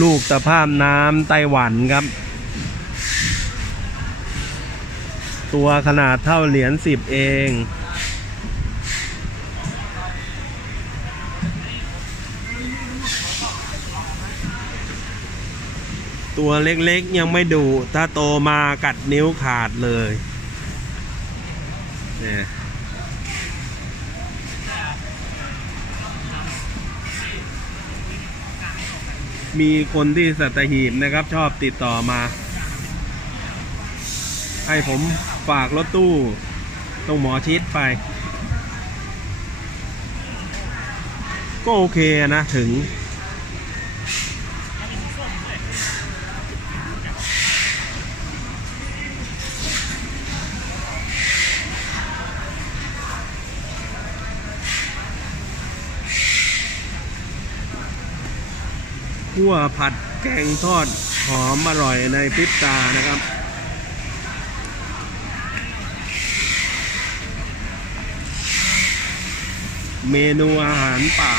ลูกตะภาพน้ำไต้หวันครับ ตัวขนาดเท่าเหรียญสิบเอง ตัวเล็กๆยังไม่ดุถ้าโตมากัดนิ้วขาดเลยเนี่ย มีคนที่สัตหีบนะครับ ชอบติดต่อมา ให้ผมฝากรถตู้ตรงหมอชิดไป ก็โอเคนะถึง คั่วผัดแกงทอดหอมอร่อยในพริบตานะครับ เมนูอาหารป่า